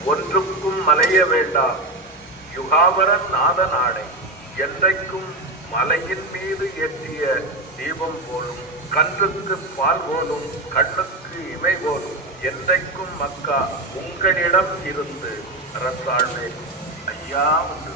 ஒன்றுக்கும் மலைய வேண்டாம். யுகாவரன் நாத நாடை என்றைக்கும் மலையின் மீது ஏற்றிய தீபம் போலும் கன்றுக்கு பால் போலும் கண்ணுக்கு இமை போலும் என்றைக்கும் மக்கா உங்களிடம் இருந்து அரசாழ்வேன் ஐயா உண்டு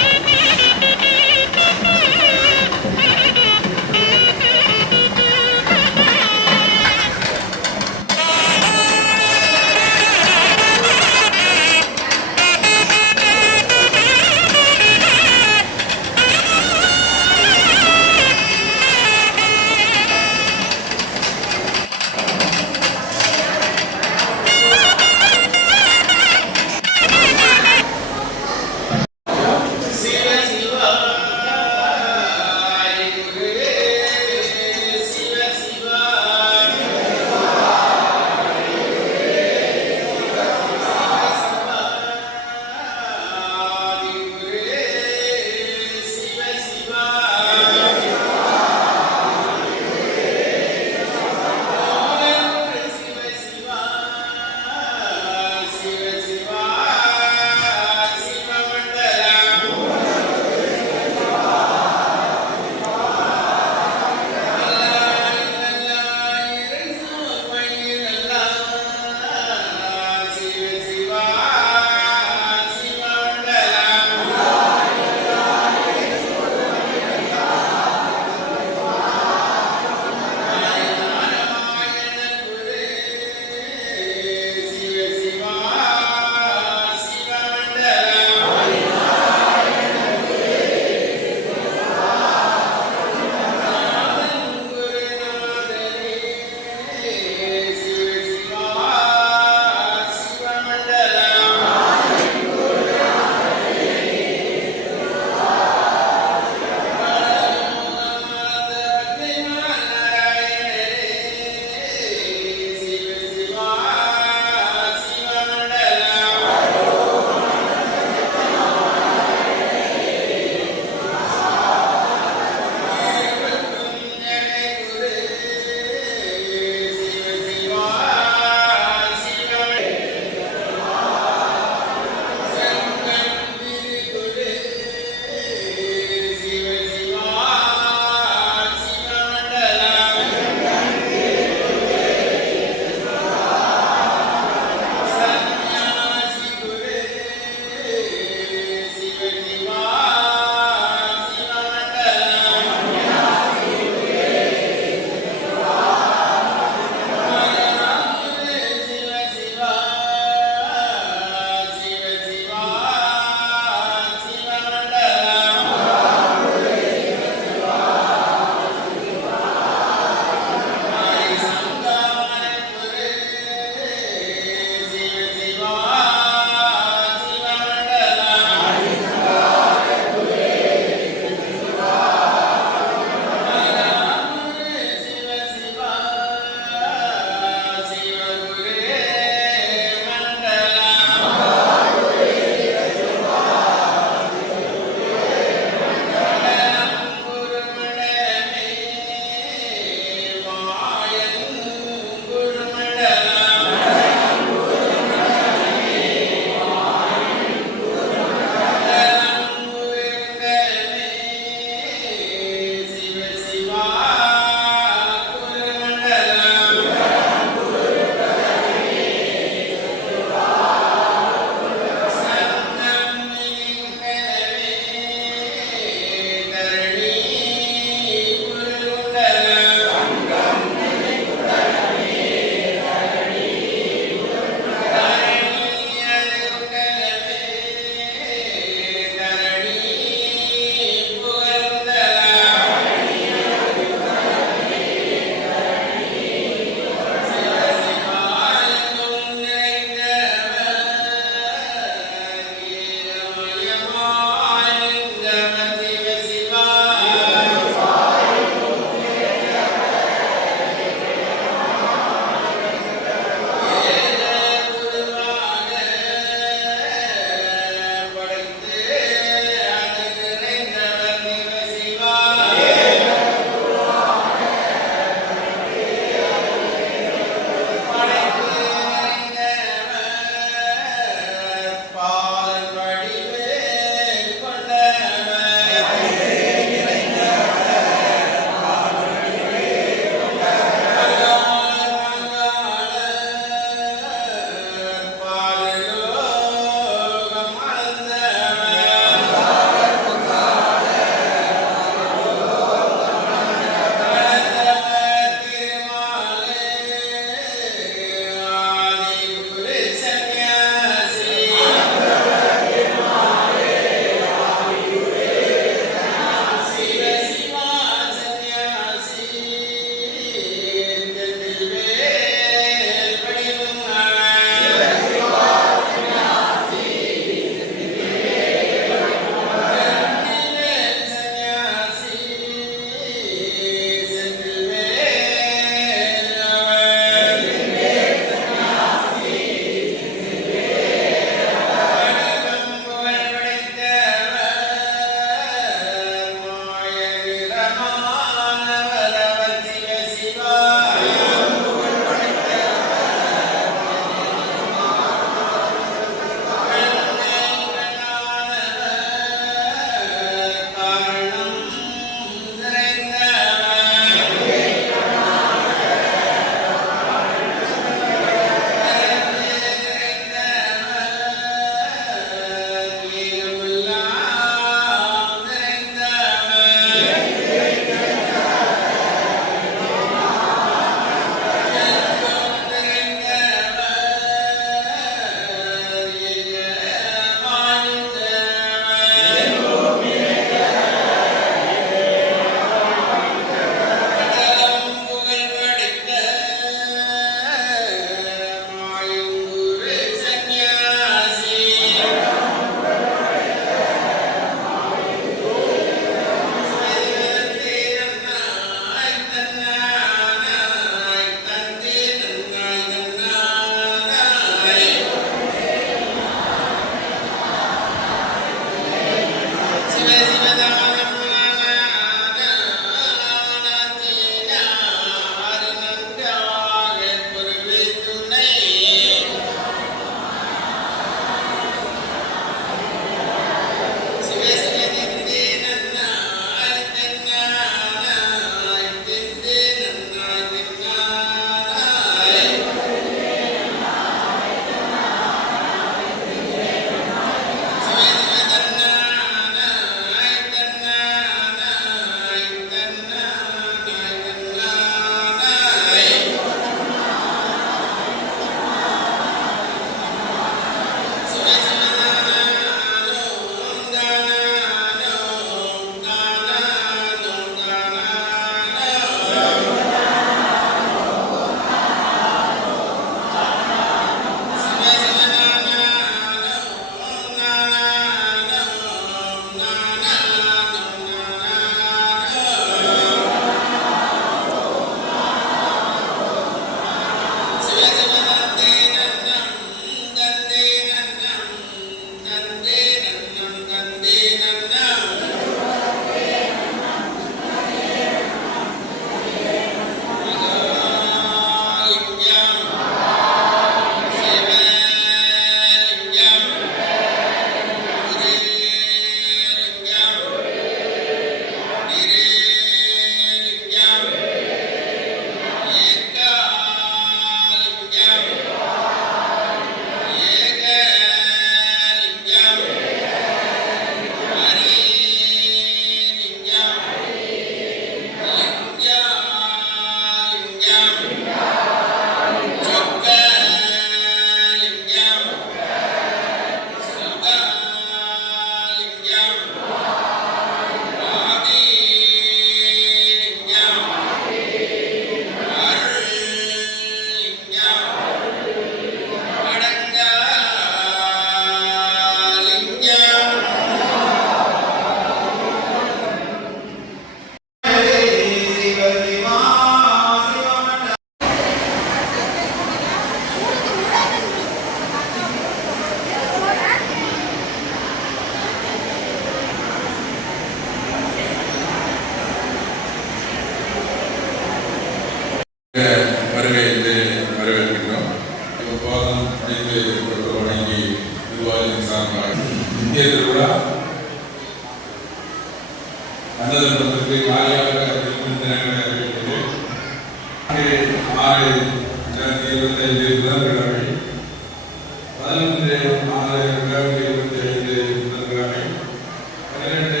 Amén.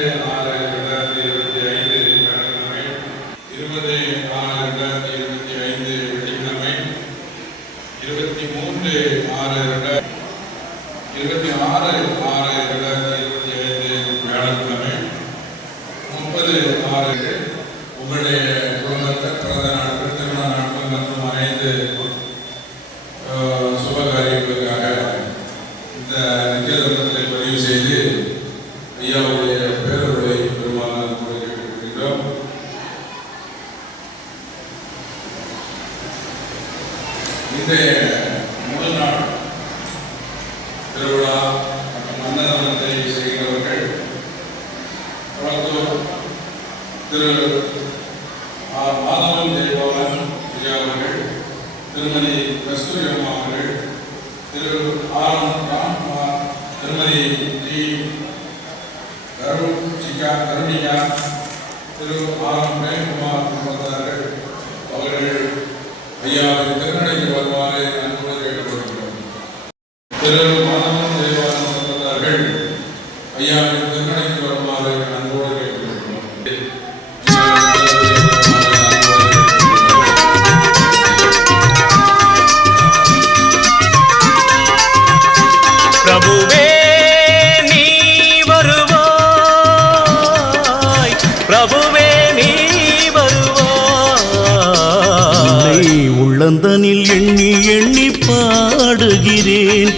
இன்றைய முதல் நாள் திருவிழா மற்றும் அன்னதானத்தை செய்கிறவர்கள் வளர்த்தோர் திரு ஆர் மாதவன் ஜெயபவன் ஐயா அவர்கள் திருமதி கஸ்தூரி அம்மா அவர்கள் Thiru R Ramkumar Thirumathi T Karunika Karunika Thiru R Premkumar அவர்கள் அவர்கள் ஐயா திருநடைக்கு வருமாறு அன்புடன் கேட்டுக்கொள்கிறோம் திரு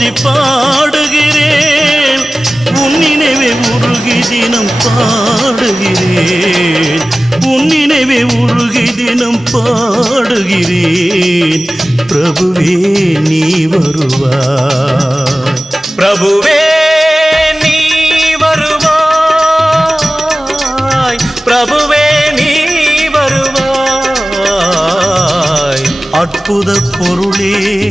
போற்றி பாடுகிறேன். உன் நினைவை உருகி தினம் பாடுகிறேன். உன் நினைவை உருகி தினம் பாடுகிறேன். பிரபுவே நீ வருவாய். பிரபுவே நீ வருவாய். பிரபுவே நீ வருவாய். அற்புத பொருளே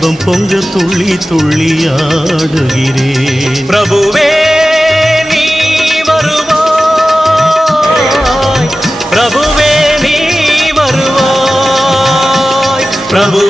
தீபம் பொங்க துள்ளி துள்ளி ஆடுகிறேன் பிரபுவே நீ வருவாய். பிரபுவே நீ வருவாய். பிரபு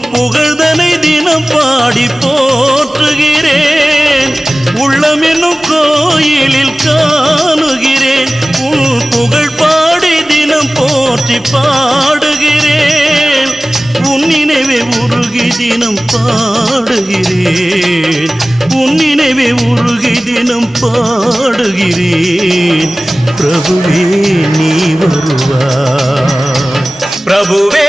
புகழ்தனை தினம் பாடி போற்றுகிறேன். உள்ளமெனும் கோயிலில் காணுகிறேன். உன் புகழ் பாடி தினம் போற்றி பாடுகிறேன். உன் நினைவே உருகி தினம் பாடுகிறேன். உன் நினைவே உருகி தினம் பாடுகிறேன். பிரபுவே நீ வருவா பிரபுவே